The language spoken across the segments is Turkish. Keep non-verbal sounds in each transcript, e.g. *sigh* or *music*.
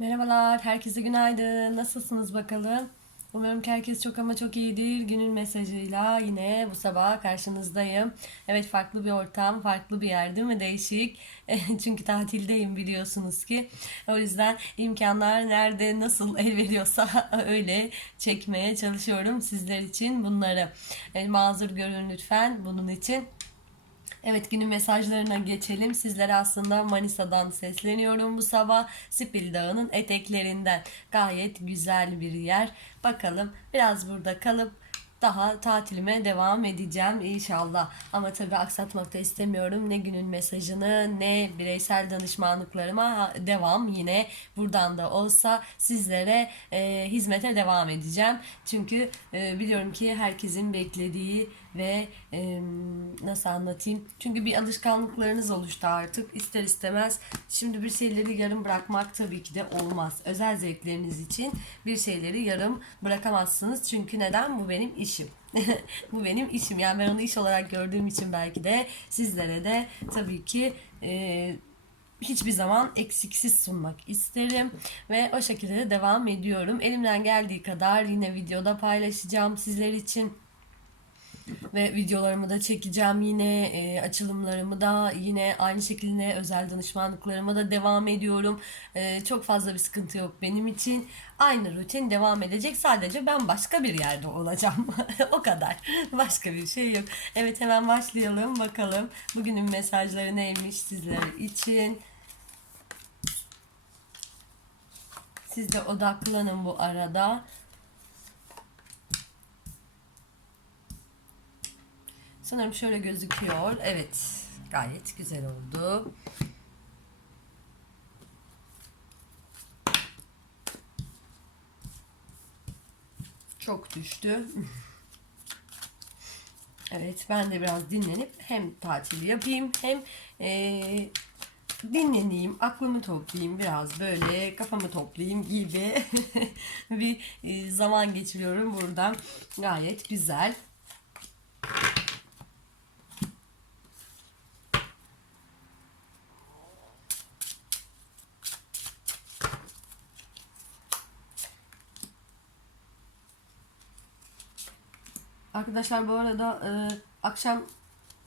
Merhabalar, herkese günaydın. Nasılsınız bakalım? Umarım ki herkes çok ama çok iyidir. Günün mesajıyla yine bu sabah karşınızdayım. Evet farklı bir ortam, farklı bir yer değil mi? Değişik. *laughs* Çünkü tatildeyim biliyorsunuz ki. O yüzden imkanlar nerede, nasıl el veriyorsa *laughs* öyle çekmeye çalışıyorum sizler için bunları. E, mazur görün lütfen bunun için. Evet günün mesajlarına geçelim. Sizlere aslında Manisa'dan sesleniyorum bu sabah. Sipil Dağı'nın eteklerinden. Gayet güzel bir yer. Bakalım biraz burada kalıp daha tatilime devam edeceğim inşallah. Ama tabii aksatmak da istemiyorum. Ne günün mesajını ne bireysel danışmanlıklarıma devam yine buradan da olsa sizlere e, hizmete devam edeceğim. Çünkü e, biliyorum ki herkesin beklediği ve e, nasıl anlatayım? Çünkü bir alışkanlıklarınız oluştu artık ister istemez. Şimdi bir şeyleri yarım bırakmak tabii ki de olmaz. Özel zevkleriniz için bir şeyleri yarım bırakamazsınız. Çünkü neden? Bu benim işim. *laughs* Bu benim işim. Yani ben onu iş olarak gördüğüm için belki de sizlere de tabii ki e, hiçbir zaman eksiksiz sunmak isterim ve o şekilde de devam ediyorum. Elimden geldiği kadar yine videoda paylaşacağım sizler için ve videolarımı da çekeceğim yine e, açılımlarımı da yine aynı şekilde özel danışmanlıklarıma da devam ediyorum. E, çok fazla bir sıkıntı yok benim için. Aynı rutin devam edecek. Sadece ben başka bir yerde olacağım. *laughs* o kadar. Başka bir şey yok. Evet hemen başlayalım bakalım. Bugünün mesajları neymiş sizler için. Siz de odaklanın bu arada. Sanırım şöyle gözüküyor. Evet. Gayet güzel oldu. Çok düştü. *laughs* Evet ben de biraz dinlenip hem tatil yapayım hem e, dinleneyim, aklımı toplayayım biraz böyle kafamı toplayayım gibi *laughs* bir zaman geçiriyorum buradan. Gayet güzel. Arkadaşlar bu arada e, akşam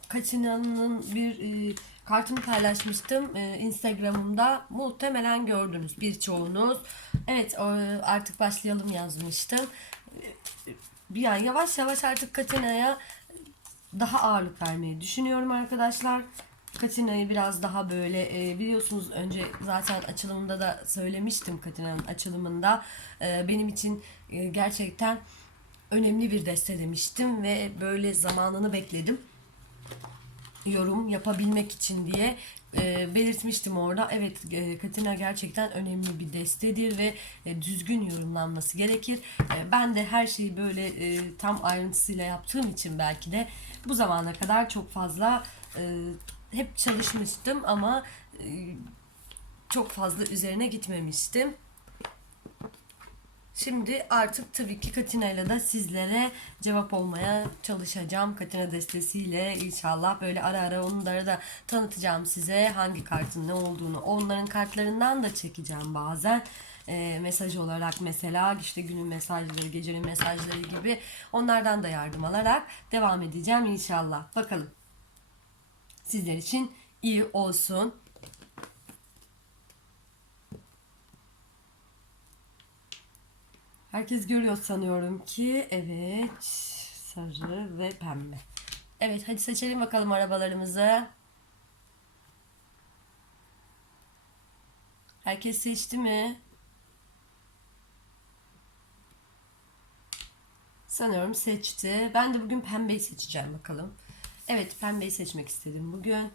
Kaçınan'ın bir e, kartını paylaşmıştım e, Instagram'ımda. Muhtemelen gördünüz birçoğunuz. Evet o, artık başlayalım yazmıştım. Bir yani yavaş yavaş artık Katina'ya daha ağırlık vermeyi düşünüyorum arkadaşlar. Katina'yı biraz daha böyle e, biliyorsunuz önce zaten açılımında da söylemiştim Katina'nın açılımında. E, benim için e, gerçekten önemli bir deste demiştim ve böyle zamanını bekledim yorum yapabilmek için diye e, belirtmiştim orada. Evet e, Katina gerçekten önemli bir destedir ve e, düzgün yorumlanması gerekir. E, ben de her şeyi böyle e, tam ayrıntısıyla yaptığım için belki de bu zamana kadar çok fazla e, hep çalışmıştım ama e, çok fazla üzerine gitmemiştim. Şimdi artık tabii ki Katina ile de sizlere cevap olmaya çalışacağım. Katina destesiyle inşallah böyle ara ara onları da tanıtacağım size. Hangi kartın ne olduğunu onların kartlarından da çekeceğim bazen. E, mesaj olarak mesela işte günün mesajları, gecenin mesajları gibi onlardan da yardım alarak devam edeceğim inşallah. Bakalım sizler için iyi olsun. Herkes görüyor sanıyorum ki. Evet. Sarı ve pembe. Evet hadi seçelim bakalım arabalarımızı. Herkes seçti mi? Sanıyorum seçti. Ben de bugün pembeyi seçeceğim bakalım. Evet pembeyi seçmek istedim bugün.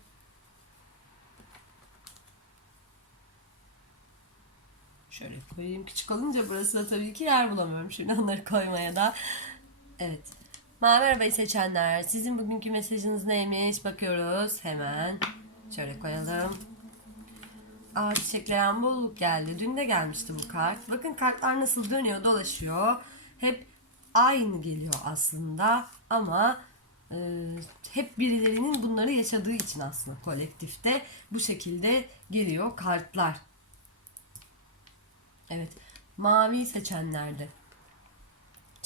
Şöyle koyayım. Küçük olunca burası da tabii ki yer bulamıyorum. Şimdi onları koymaya da. Evet. Mavi arabayı seçenler. Sizin bugünkü mesajınız neymiş? Bakıyoruz hemen. Şöyle koyalım. Aa çiçekleyen bolluk geldi. Dün de gelmişti bu kart. Bakın kartlar nasıl dönüyor dolaşıyor. Hep aynı geliyor aslında. Ama e, hep birilerinin bunları yaşadığı için aslında kolektifte bu şekilde geliyor kartlar. Evet. Mavi seçenlerde.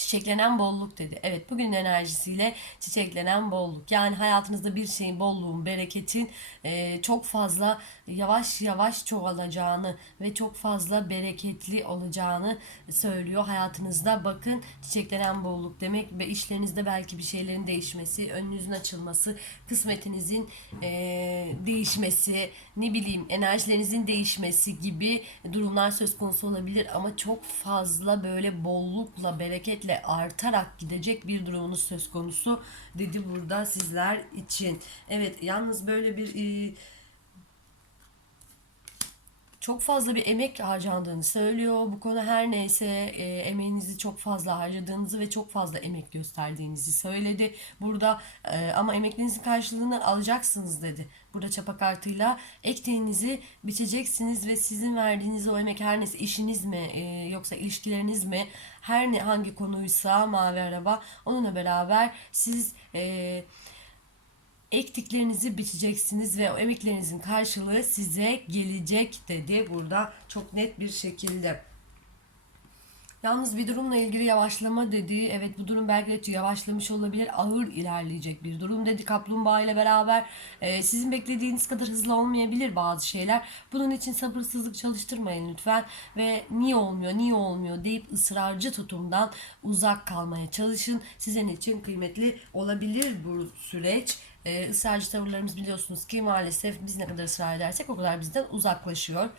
Çiçeklenen bolluk dedi. Evet bugün enerjisiyle çiçeklenen bolluk. Yani hayatınızda bir şeyin bolluğun, bereketin e, çok fazla yavaş yavaş çoğalacağını ve çok fazla bereketli olacağını söylüyor hayatınızda. Bakın çiçeklenen bolluk demek ve işlerinizde belki bir şeylerin değişmesi, önünüzün açılması, kısmetinizin e, değişmesi, ne bileyim enerjilerinizin değişmesi gibi durumlar söz konusu olabilir ama çok fazla böyle bollukla, bereketle artarak gidecek bir durumunuz söz konusu dedi burada sizler için. Evet yalnız böyle bir e, çok fazla bir emek harcandığını söylüyor. Bu konu her neyse e, emeğinizi çok fazla harcadığınızı ve çok fazla emek gösterdiğinizi söyledi. Burada e, ama emeklerinizin karşılığını alacaksınız dedi. Burada çapa kartıyla ektiğinizi biçeceksiniz ve sizin verdiğiniz o emek her neyse işiniz mi e, yoksa ilişkileriniz mi her ne hangi konuysa mavi araba onunla beraber siz e, ektiklerinizi biçeceksiniz ve o emeklerinizin karşılığı size gelecek dedi burada çok net bir şekilde. Yalnız bir durumla ilgili yavaşlama dedi. Evet bu durum belki de yavaşlamış olabilir. Ağır ilerleyecek bir durum dedi. Kaplumbağa ile beraber e, sizin beklediğiniz kadar hızlı olmayabilir bazı şeyler. Bunun için sabırsızlık çalıştırmayın lütfen. Ve niye olmuyor, niye olmuyor deyip ısrarcı tutumdan uzak kalmaya çalışın. Sizin için kıymetli olabilir bu süreç. E, ısrarcı tavırlarımız biliyorsunuz ki maalesef biz ne kadar ısrar edersek o kadar bizden uzaklaşıyor.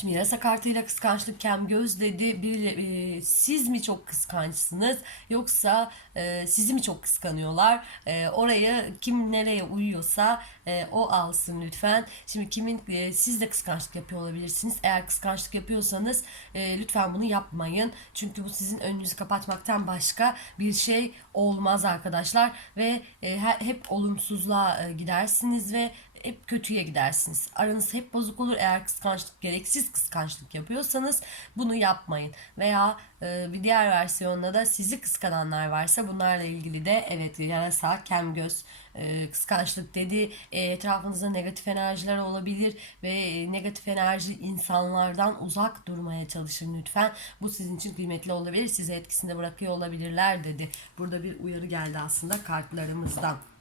Şimdi yarasa kartıyla kıskançlık kem göz dedi. Bir, e, siz mi çok kıskançsınız yoksa e, sizi mi çok kıskanıyorlar? E, orayı kim nereye uyuyorsa e, o alsın lütfen. Şimdi kimin e, siz de kıskançlık yapıyor olabilirsiniz. Eğer kıskançlık yapıyorsanız e, lütfen bunu yapmayın. Çünkü bu sizin önünüzü kapatmaktan başka bir şey olmaz arkadaşlar ve e, hep olumsuzluğa e, gidersiniz ve hep kötüye gidersiniz. Aranız hep bozuk olur eğer kıskançlık gereksiz kıskançlık yapıyorsanız bunu yapmayın. Veya e, bir diğer versiyonda da sizi kıskananlar varsa bunlarla ilgili de evet yarasa, kem göz, e, kıskançlık dedi. E, etrafınızda negatif enerjiler olabilir ve e, negatif enerji insanlardan uzak durmaya çalışın lütfen. Bu sizin için kıymetli olabilir. Sizi etkisinde bırakıyor olabilirler dedi. Burada bir uyarı geldi aslında kartlarımızdan.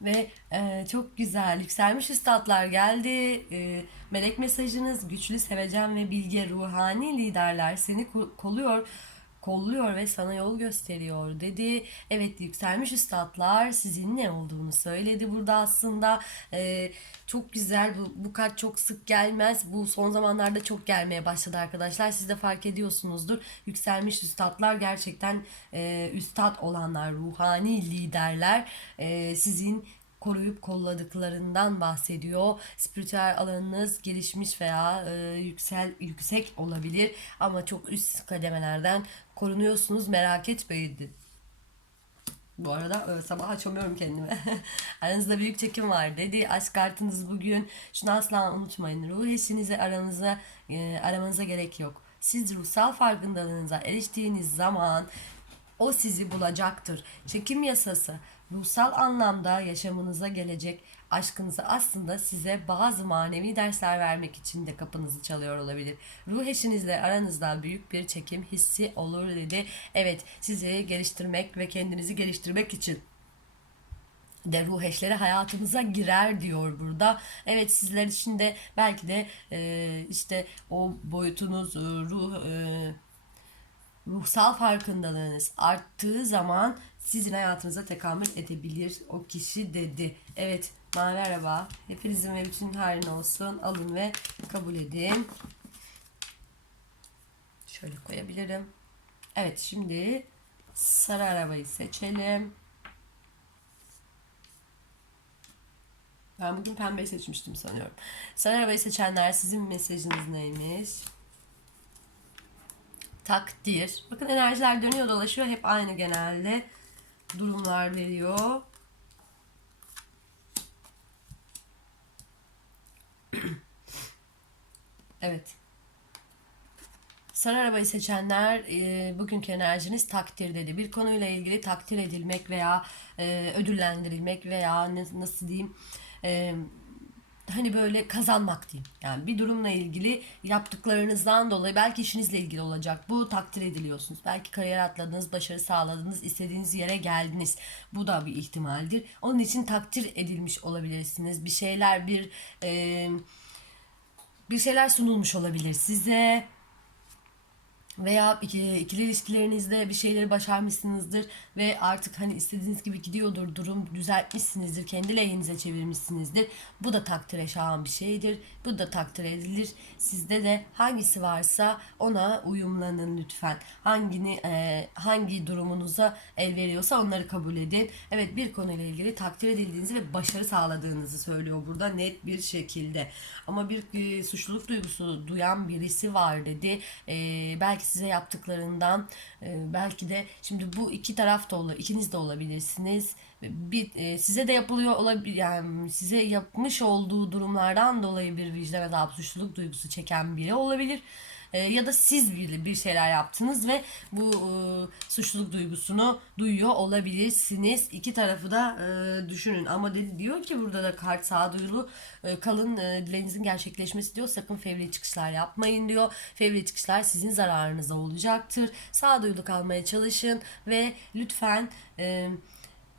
Ve e, çok güzel yükselmiş üstadlar geldi. E, melek mesajınız güçlü, sevecen ve bilge ruhani liderler seni kolluyor kolluyor ve sana yol gösteriyor dedi. Evet yükselmiş üstadlar sizin ne olduğunu söyledi burada aslında. Ee, çok güzel bu, bu kart çok sık gelmez. Bu son zamanlarda çok gelmeye başladı arkadaşlar. Siz de fark ediyorsunuzdur. Yükselmiş üstadlar gerçekten e, üstad olanlar, ruhani liderler e, sizin koruyup kolladıklarından bahsediyor. Spiritüel alanınız gelişmiş veya e, yüksel yüksek olabilir ama çok üst kademelerden korunuyorsunuz merak etmeyin. Bu arada e, sabah açamıyorum kendimi. *laughs* Aranızda büyük çekim var dedi. Aşk kartınız bugün. Şunu asla unutmayın. Ruh eşinizi aranıza e, aramanıza gerek yok. Siz ruhsal farkındalığınıza eriştiğiniz zaman o sizi bulacaktır. Çekim yasası ruhsal anlamda yaşamınıza gelecek aşkınızı aslında size bazı manevi dersler vermek için de kapınızı çalıyor olabilir. Ruh eşinizle aranızda büyük bir çekim hissi olur dedi. Evet sizi geliştirmek ve kendinizi geliştirmek için de ruh eşleri hayatınıza girer diyor burada. Evet sizler için de belki de e, işte o boyutunuz ruh e, ruhsal farkındalığınız arttığı zaman sizin hayatınıza tekamül edebilir o kişi dedi. Evet mavi araba hepinizin ve bütün harin olsun. Alın ve kabul edin. Şöyle koyabilirim. Evet şimdi sarı arabayı seçelim. Ben bugün pembe seçmiştim sanıyorum. Sarı arabayı seçenler sizin mesajınız neymiş? Takdir. Bakın enerjiler dönüyor dolaşıyor. Hep aynı genelde durumlar veriyor. *clears throat* evet. Sarı arabayı seçenler e, bugünkü enerjiniz takdir dedi. Bir konuyla ilgili takdir edilmek veya e, ödüllendirilmek veya nasıl diyeyim e, hani böyle kazanmak diyeyim. Yani bir durumla ilgili yaptıklarınızdan dolayı belki işinizle ilgili olacak. Bu takdir ediliyorsunuz. Belki kariyer atladınız, başarı sağladınız, istediğiniz yere geldiniz. Bu da bir ihtimaldir. Onun için takdir edilmiş olabilirsiniz. Bir şeyler bir e, bir şeyler sunulmuş olabilir size veya ikili, ilişkilerinizde bir şeyleri başarmışsınızdır ve artık hani istediğiniz gibi gidiyordur durum düzeltmişsinizdir kendi lehinize çevirmişsinizdir. Bu da takdire şayan bir şeydir bu da takdir edilir. Sizde de hangisi varsa ona uyumlanın lütfen. Hangini e, hangi durumunuza el veriyorsa onları kabul edin. Evet bir konuyla ilgili takdir edildiğinizi ve başarı sağladığınızı söylüyor burada net bir şekilde. Ama bir e, suçluluk duygusu duyan birisi var dedi. E, belki size yaptıklarından e, belki de şimdi bu iki taraf da olur ikiniz de olabilirsiniz. Bir e, size de yapılıyor olabilir yani size yapmış olduğu durumlardan dolayı bir vicdan azabı suçluluk duygusu çeken biri olabilir E, ya da siz bir, bir şeyler yaptınız ve bu e, suçluluk duygusunu duyuyor olabilirsiniz. İki tarafı da e, düşünün ama dedi, diyor ki burada da kart sağduyulu e, kalın e, dileğinizin gerçekleşmesi diyor. Sakın fevri çıkışlar yapmayın diyor. Fevri çıkışlar sizin zararınıza olacaktır. Sağduyulu kalmaya çalışın ve lütfen e,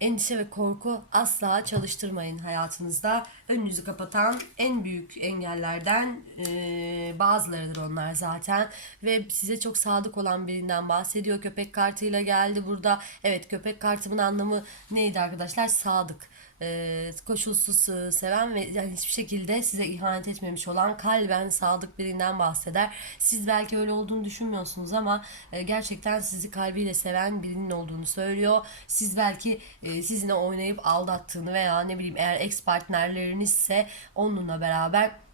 endişe ve korku asla çalıştırmayın hayatınızda. Önünüzü kapatan en büyük engellerden e, bazılarıdır onlar zaten. Ve size çok sadık olan birinden bahsediyor. Köpek kartıyla geldi burada. Evet köpek kartımın anlamı neydi arkadaşlar? Sadık e, koşulsuz e, seven ve yani hiçbir şekilde size ihanet etmemiş olan kalben sadık birinden bahseder. Siz belki öyle olduğunu düşünmüyorsunuz ama e, gerçekten sizi kalbiyle seven birinin olduğunu söylüyor. Siz belki e, sizinle oynayıp aldattığını veya ne bileyim eğer ex partnerlerinizse onunla beraber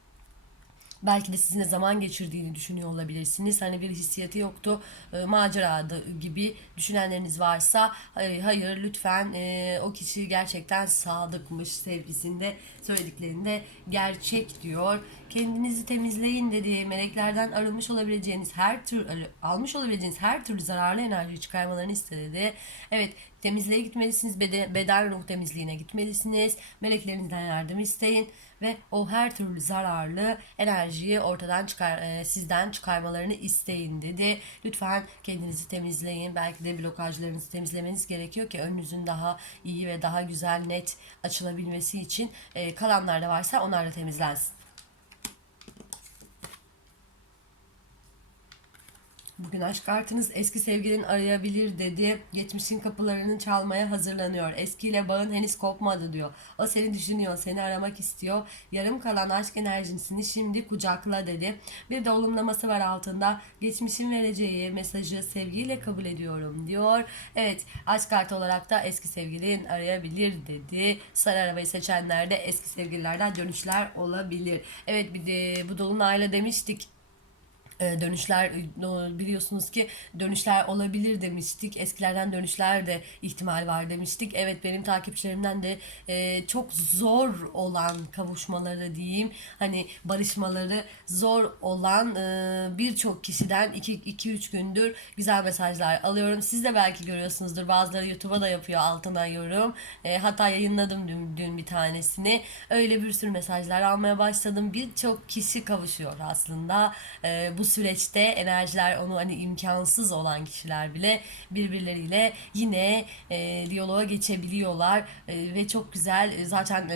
belki de sizinle zaman geçirdiğini düşünüyor olabilirsiniz. Hani bir hissiyatı yoktu. E, macera gibi düşünenleriniz varsa hayır, hayır lütfen e, o kişi gerçekten sadıkmış sevgisinde söylediklerinde gerçek diyor. Kendinizi temizleyin dedi. Meleklerden arınmış olabileceğiniz her tür almış olabileceğiniz her türlü zararlı enerji çıkarmalarını istedi. Evet temizliğe gitmelisiniz. Beden, beden ruh temizliğine gitmelisiniz. Meleklerinizden yardım isteyin ve o her türlü zararlı enerjiyi ortadan çıkar e, sizden çıkarmalarını isteyin dedi. Lütfen kendinizi temizleyin. Belki de blokajlarınızı temizlemeniz gerekiyor ki önünüzün daha iyi ve daha güzel net açılabilmesi için e, kalanlar da varsa onlar da temizlensin. Bugün aşk kartınız eski sevgilin arayabilir dedi. Geçmişin kapılarını çalmaya hazırlanıyor. Eskiyle bağın henüz kopmadı diyor. O seni düşünüyor, seni aramak istiyor. Yarım kalan aşk enerjisini şimdi kucakla dedi. Bir de olumlaması var altında. Geçmişin vereceği mesajı sevgiyle kabul ediyorum diyor. Evet aşk kartı olarak da eski sevgilin arayabilir dedi. Sarı arabayı seçenler de eski sevgililerden dönüşler olabilir. Evet bir de bu dolunayla demiştik dönüşler e, biliyorsunuz ki dönüşler olabilir demiştik. Eskilerden dönüşler de ihtimal var demiştik. Evet benim takipçilerimden de e, çok zor olan kavuşmaları diyeyim. Hani barışmaları zor olan birçok kişiden 2-3 gündür güzel mesajlar alıyorum. Siz de belki görüyorsunuzdur. Bazıları YouTube'a da yapıyor altına yorum. Hatta yayınladım dün, dün bir tanesini. Öyle bir sürü mesajlar almaya başladım. Birçok kişi kavuşuyor aslında. Bu süreçte enerjiler onu hani imkansız olan kişiler bile birbirleriyle yine e, diyaloğa geçebiliyorlar e, ve çok güzel e, zaten e,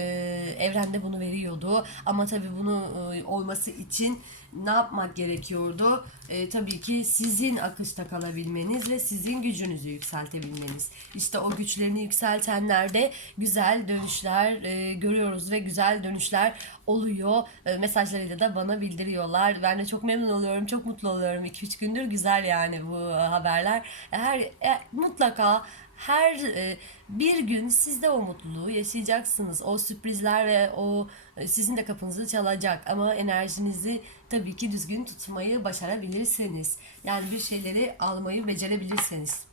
evrende bunu veriyordu ama tabii bunu e, olması için ne yapmak gerekiyordu? E, tabii ki sizin akışta kalabilmeniz ve sizin gücünüzü yükseltebilmeniz. İşte o güçlerini yükseltenlerde güzel dönüşler e, görüyoruz ve güzel dönüşler oluyor. E, mesajlarıyla da bana bildiriyorlar. Ben de çok memnun oluyorum, çok mutlu oluyorum. 2-3 gündür güzel yani bu haberler. Her e, mutlaka her e, bir gün siz de o mutluluğu yaşayacaksınız. O sürprizler ve o e, sizin de kapınızı çalacak ama enerjinizi tabii ki düzgün tutmayı başarabilirseniz yani bir şeyleri almayı becerebilirseniz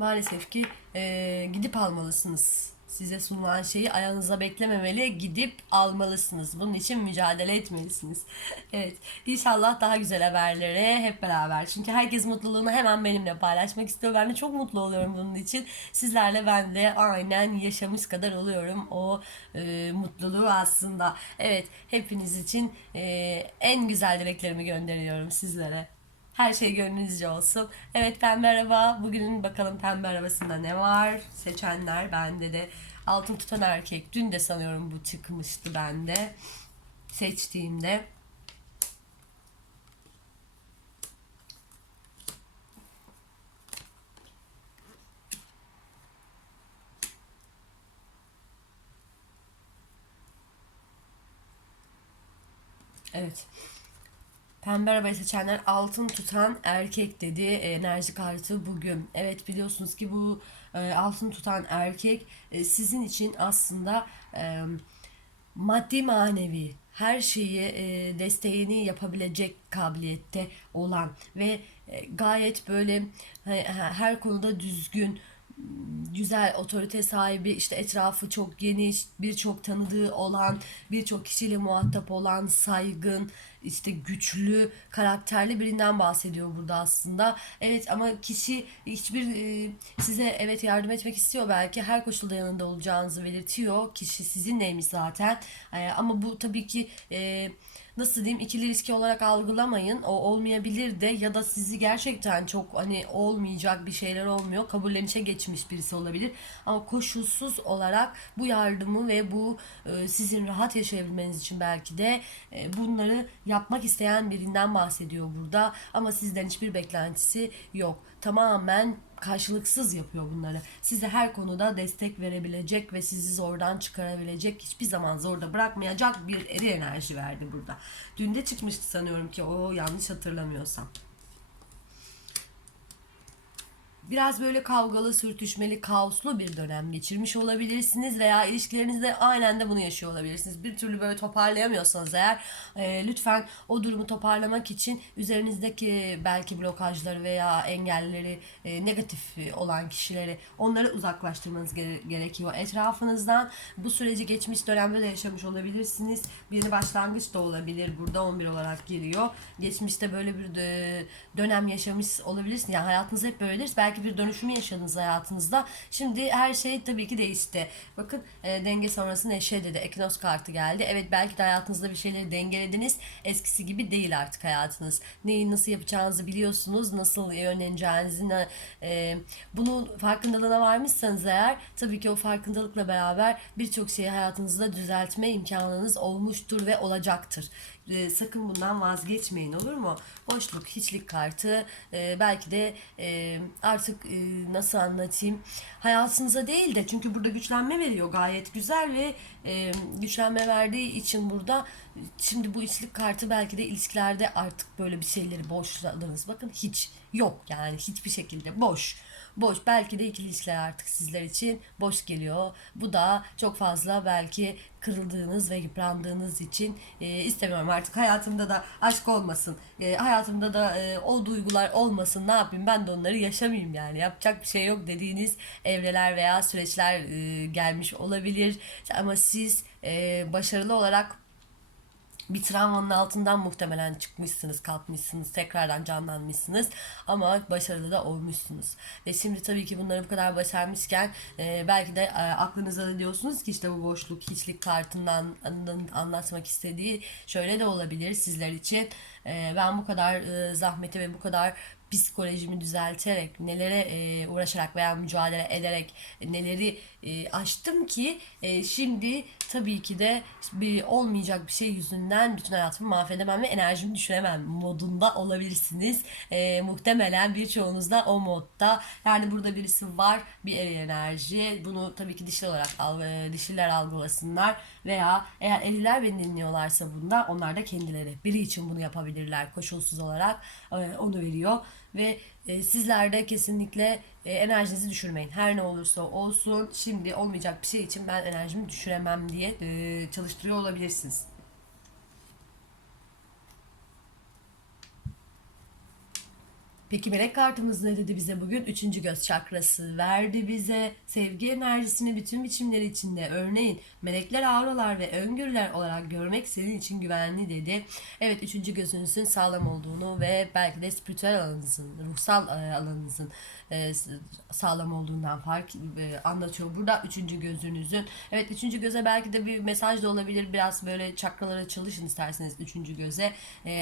maalesef ki e, gidip almalısınız size sunulan şeyi ayağınıza beklememeli, gidip almalısınız. Bunun için mücadele etmelisiniz. *laughs* evet, inşallah daha güzel haberlere hep beraber. Çünkü herkes mutluluğunu hemen benimle paylaşmak istiyor. Ben de çok mutlu oluyorum bunun için. Sizlerle ben de aynen yaşamış kadar oluyorum o e, mutluluğu aslında. Evet, hepiniz için e, en güzel dileklerimi gönderiyorum sizlere. Her şey gönlünüzce olsun. Evet pembe araba. Bugünün bakalım pembe arabasında ne var? Seçenler bende de. Altın tutan erkek. Dün de sanıyorum bu çıkmıştı bende. Seçtiğimde. Evet. Pembe arabayı seçenler altın tutan erkek dedi e, enerji kartı bugün. Evet biliyorsunuz ki bu e, altın tutan erkek e, sizin için aslında e, maddi manevi her şeyi desteğini yapabilecek kabiliyette olan ve gayet böyle her konuda düzgün güzel otorite sahibi işte etrafı çok geniş birçok tanıdığı olan birçok kişiyle muhatap olan saygın işte güçlü karakterli birinden bahsediyor burada aslında. Evet ama kişi hiçbir e, size evet yardım etmek istiyor belki. Her koşulda yanında olacağınızı belirtiyor. Kişi sizinleymiş zaten? E, ama bu tabii ki e, nasıl diyeyim ikili ilişki olarak algılamayın. O olmayabilir de ya da sizi gerçekten çok hani olmayacak bir şeyler olmuyor. Kabullenişe geçmiş birisi olabilir. Ama koşulsuz olarak bu yardımı ve bu e, sizin rahat yaşayabilmeniz için belki de e, bunları yapmak isteyen birinden bahsediyor burada. Ama sizden hiçbir beklentisi yok. Tamamen karşılıksız yapıyor bunları. Size her konuda destek verebilecek ve sizi zordan çıkarabilecek, hiçbir zaman zorda bırakmayacak bir eri enerji verdi burada. Dün de çıkmıştı sanıyorum ki o yanlış hatırlamıyorsam biraz böyle kavgalı, sürtüşmeli, kaoslu bir dönem geçirmiş olabilirsiniz veya ilişkilerinizde aynen de bunu yaşıyor olabilirsiniz. Bir türlü böyle toparlayamıyorsanız eğer e, lütfen o durumu toparlamak için üzerinizdeki belki blokajları veya engelleri e, negatif olan kişileri onları uzaklaştırmanız gere- gerekiyor. Etrafınızdan bu süreci geçmiş dönemde de yaşamış olabilirsiniz. Bir başlangıç da olabilir. Burada 11 olarak geliyor. Geçmişte böyle bir dönem yaşamış olabilirsiniz. Yani hayatınız hep böyledir. Belki bir dönüşümü yaşadınız hayatınızda. Şimdi her şey tabii ki değişti. Bakın e, denge sonrası neşe dedi. Eknos kartı geldi. Evet belki de hayatınızda bir şeyleri dengelediniz. Eskisi gibi değil artık hayatınız. Neyi nasıl yapacağınızı biliyorsunuz. Nasıl yönleneceğinizi. ne- E, bunun farkındalığına varmışsanız eğer tabii ki o farkındalıkla beraber birçok şeyi hayatınızda düzeltme imkanınız olmuştur ve olacaktır. E, sakın bundan vazgeçmeyin olur mu? Boşluk, hiçlik kartı e, belki de e, artık e, nasıl anlatayım hayatınıza değil de çünkü burada güçlenme veriyor gayet güzel ve e, güçlenme verdiği için burada şimdi bu içlik kartı belki de ilişkilerde artık böyle bir şeyleri boşladınız. Bakın hiç yok yani hiçbir şekilde boş boş. Belki de ikili ilişkiler artık sizler için boş geliyor. Bu da çok fazla belki kırıldığınız ve yıprandığınız için e, istemiyorum artık hayatımda da aşk olmasın. E, hayatımda da e, o duygular olmasın. Ne yapayım ben de onları yaşamayayım yani. Yapacak bir şey yok dediğiniz evreler veya süreçler e, gelmiş olabilir. Ama siz e, başarılı olarak bir travmanın altından muhtemelen çıkmışsınız, kalkmışsınız, tekrardan canlanmışsınız ama başarılı da olmuşsunuz. Ve şimdi tabii ki bunları bu kadar başarmışken e, belki de e, aklınıza da diyorsunuz ki işte bu boşluk, hiçlik kartından an- anlatmak istediği şöyle de olabilir sizler için. E, ben bu kadar e, zahmeti ve bu kadar psikolojimi düzelterek, nelere e, uğraşarak veya mücadele ederek neleri e, aştım ki e, şimdi tabii ki de bir olmayacak bir şey yüzünden bütün hayatımı mahvedemem ve enerjimi düşüremem modunda olabilirsiniz. E, muhtemelen birçoğunuz da o modda. Yani burada birisi var, bir eril enerji. Bunu tabii ki dişil olarak al, e, dişiler algılasınlar veya eğer eriler beni dinliyorlarsa bunda onlar da kendileri biri için bunu yapabilirler koşulsuz olarak e, onu veriyor ve e, sizler de kesinlikle e, enerjinizi düşürmeyin. Her ne olursa olsun şimdi olmayacak bir şey için ben enerjimi düşüremem diye çalıştırıyor olabilirsiniz. Peki melek kartımız ne dedi bize bugün? Üçüncü göz çakrası verdi bize. Sevgi enerjisini bütün biçimleri içinde örneğin melekler, auralar ve öngörüler olarak görmek senin için güvenli dedi. Evet üçüncü gözünüzün sağlam olduğunu ve belki de spiritüel alanınızın, ruhsal e, alanınızın e, sağlam olduğundan fark e, anlatıyor. Burada üçüncü gözünüzün. Evet üçüncü göze belki de bir mesaj da olabilir. Biraz böyle çakralara çalışın isterseniz üçüncü göze.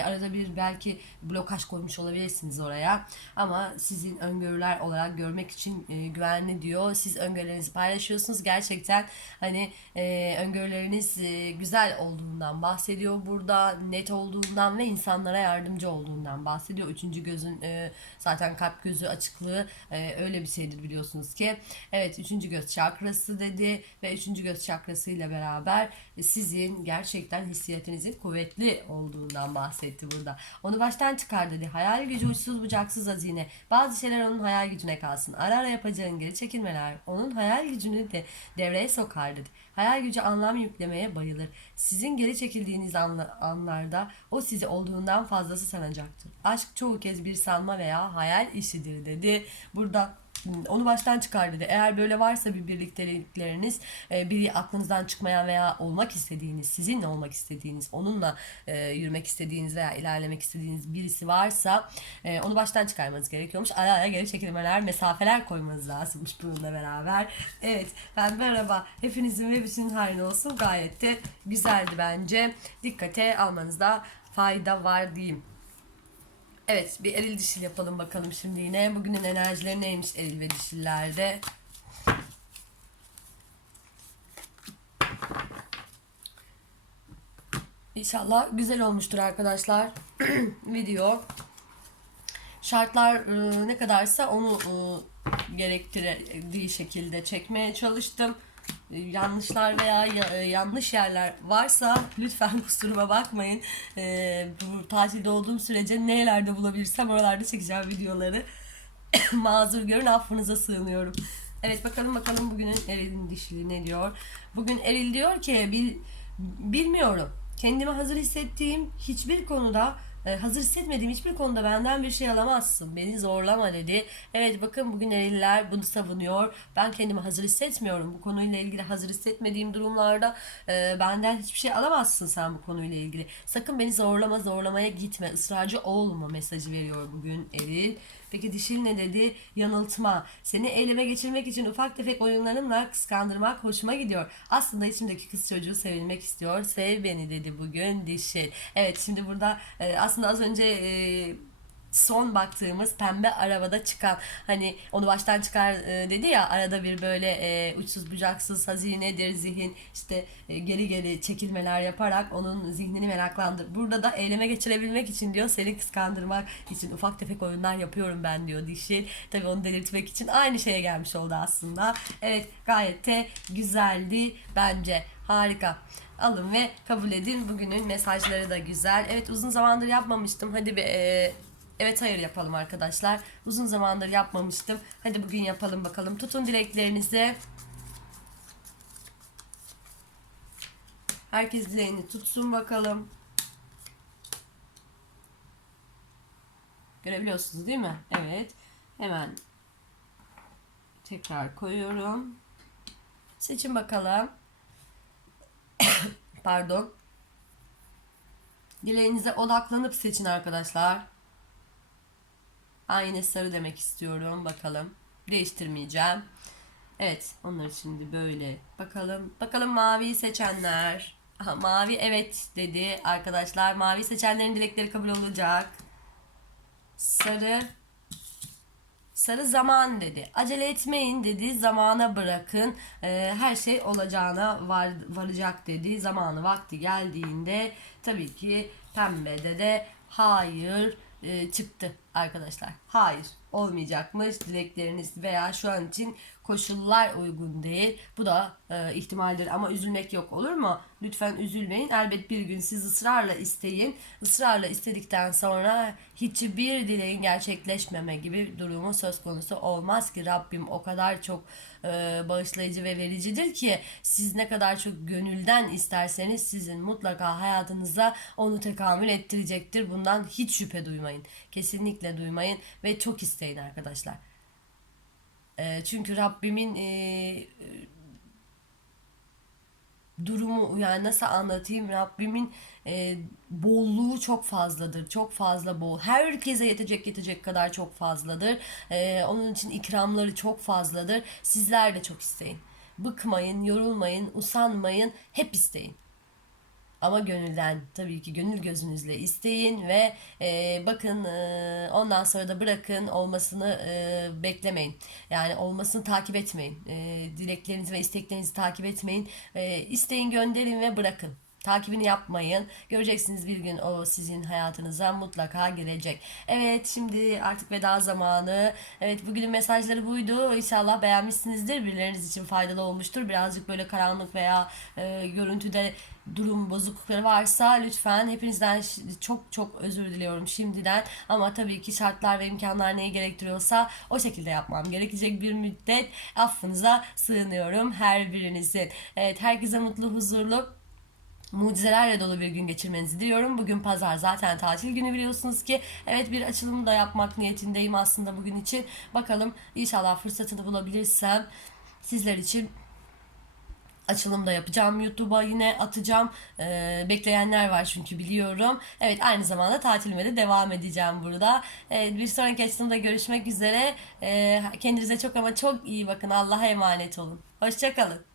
Arada bir belki blokaj koymuş olabilirsiniz oraya. Ama sizin öngörüler olarak görmek için e, güvenli diyor. Siz öngörülerinizi paylaşıyorsunuz. Gerçekten hani e, öngörüleriniz e, güzel olduğundan bahsediyor burada. Net olduğundan ve insanlara yardımcı olduğundan bahsediyor. Üçüncü gözün e, zaten kalp gözü açıklığı e, öyle bir şeydir biliyorsunuz ki. Evet üçüncü göz çakrası dedi ve üçüncü göz çakrası ile beraber sizin gerçekten hissiyatinizin kuvvetli olduğundan bahsetti burada. Onu baştan çıkar dedi. Hayal gücü uçsuz bucaksız hazine. Bazı şeyler onun hayal gücüne kalsın. Ara ara yapacağın geri çekilmeler onun hayal gücünü de devreye sokar dedi. Hayal gücü anlam yüklemeye bayılır. Sizin geri çekildiğiniz anla- anlarda o sizi olduğundan fazlası sanacaktır. Aşk çoğu kez bir sanma veya hayal işidir dedi. Burada onu baştan çıkar dedi. Eğer böyle varsa bir birliktelikleriniz, e, biri aklınızdan çıkmayan veya olmak istediğiniz, sizinle olmak istediğiniz, onunla e, yürümek istediğiniz veya ilerlemek istediğiniz birisi varsa e, onu baştan çıkarmanız gerekiyormuş. Ara ara geri çekilmeler, mesafeler koymanız lazımmış bununla beraber. Evet, pembe araba hepinizin ve bütün hayrına olsun. Gayet de güzeldi bence. Dikkate almanızda fayda var diyeyim. Evet bir eril dişil yapalım bakalım şimdi yine. Bugünün enerjileri neymiş eril ve dişillerde? İnşallah güzel olmuştur arkadaşlar. *clears throat* Video. Şartlar e, ne kadarsa onu e, gerektirdiği şekilde çekmeye çalıştım. Yanlışlar veya ya- e, yanlış yerler varsa lütfen *laughs* kusuruma bakmayın. E, bu tatilde olduğum sürece nerelerde bulabilirsem oralarda çekeceğim videoları. *coughs* Mazur görün affınıza sığınıyorum. Evet bakalım bakalım bugünün Eril'in dişili ne diyor. Bugün Eril diyor ki bil, bilmiyorum. Kendimi hazır hissettiğim hiçbir konuda hazır hissetmediğim hiçbir konuda benden bir şey alamazsın. Beni zorlama dedi. Evet bakın bugün Eriller bunu savunuyor. Ben kendimi hazır hissetmiyorum. Bu konuyla ilgili hazır hissetmediğim durumlarda e, benden hiçbir şey alamazsın sen bu konuyla ilgili. Sakın beni zorlama zorlamaya gitme. ısrarcı olma mesajı veriyor bugün Eril. Peki dişil ne dedi? Yanıltma. Seni eyleme geçirmek için ufak tefek oyunlarımla kıskandırmak hoşuma gidiyor. Aslında içimdeki kız çocuğu sevilmek istiyor. Sev beni dedi bugün dişil. Evet şimdi burada e, aslında az önce e, son baktığımız pembe arabada çıkan hani onu baştan çıkar e, dedi ya arada bir böyle e, uçsuz bucaksız hazinedir zihin işte e, geri geri çekilmeler yaparak onun zihnini meraklandır. Burada da eyleme geçirebilmek için diyor seni kıskandırmak için ufak tefek oyunlar yapıyorum ben diyor dişil. Tabii onu delirtmek için aynı şeye gelmiş oldu aslında. Evet gayet de güzeldi bence. Harika. Alın ve kabul edin. Bugünün mesajları da güzel. Evet uzun zamandır yapmamıştım. Hadi bir e, Evet hayır yapalım arkadaşlar. Uzun zamandır yapmamıştım. Hadi bugün yapalım bakalım. Tutun dileklerinizi. Herkes dileğini tutsun bakalım. Görebiliyorsunuz değil mi? Evet. Hemen tekrar koyuyorum. Seçin bakalım. *coughs* Pardon. Dileğinize odaklanıp seçin arkadaşlar. Aynı sarı demek istiyorum. Bakalım. Değiştirmeyeceğim. Evet. Onları şimdi böyle bakalım. Bakalım maviyi seçenler. Aha, mavi evet dedi arkadaşlar. Mavi seçenlerin dilekleri kabul olacak. Sarı Sarı zaman dedi. Acele etmeyin dedi. Zamana bırakın. Ee, her şey olacağına var, varacak dedi. Zamanı vakti geldiğinde tabii ki pembede de hayır e, çıktı arkadaşlar. Hayır olmayacakmış dilekleriniz veya şu an için koşullar uygun değil. Bu da e, ihtimaldir ama üzülmek yok olur mu? Lütfen üzülmeyin. Elbet bir gün siz ısrarla isteyin. Israrla istedikten sonra hiçbir dileğin gerçekleşmeme gibi durumu söz konusu olmaz ki Rabbim o kadar çok e, bağışlayıcı ve vericidir ki siz ne kadar çok gönülden isterseniz sizin mutlaka hayatınıza onu tekamül ettirecektir. Bundan hiç şüphe duymayın. Kesinlikle duymayın ve çok isteyin arkadaşlar. E, çünkü Rabbimin e, durumu yani nasıl anlatayım Rabbimin e, bolluğu çok fazladır. Çok fazla bol. Herkese yetecek yetecek kadar çok fazladır. E, onun için ikramları çok fazladır. Sizler de çok isteyin. Bıkmayın, yorulmayın, usanmayın. Hep isteyin. Ama gönülden tabii ki gönül gözünüzle isteyin ve e, bakın e, ondan sonra da bırakın olmasını e, beklemeyin. Yani olmasını takip etmeyin. E, dileklerinizi ve isteklerinizi takip etmeyin. E, isteyin gönderin ve bırakın. Takibini yapmayın. Göreceksiniz bir gün o sizin hayatınıza mutlaka gelecek. Evet şimdi artık veda zamanı. Evet bugünün mesajları buydu. İnşallah beğenmişsinizdir. Birileriniz için faydalı olmuştur. Birazcık böyle karanlık veya e, görüntüde durum bozuklukları varsa lütfen hepinizden çok çok özür diliyorum şimdiden. Ama tabii ki şartlar ve imkanlar neyi gerektiriyorsa o şekilde yapmam gerekecek bir müddet affınıza sığınıyorum her birinizin. Evet herkese mutlu, huzurlu, mucizelerle dolu bir gün geçirmenizi diliyorum. Bugün pazar zaten tatil günü biliyorsunuz ki. Evet bir açılım da yapmak niyetindeyim aslında bugün için. Bakalım inşallah fırsatını bulabilirsem sizler için açılım da yapacağım. YouTube'a yine atacağım. Ee, bekleyenler var çünkü biliyorum. Evet aynı zamanda tatilime de devam edeceğim burada. Evet, bir sonraki açılımda görüşmek üzere. Ee, kendinize çok ama çok iyi bakın. Allah'a emanet olun. Hoşçakalın.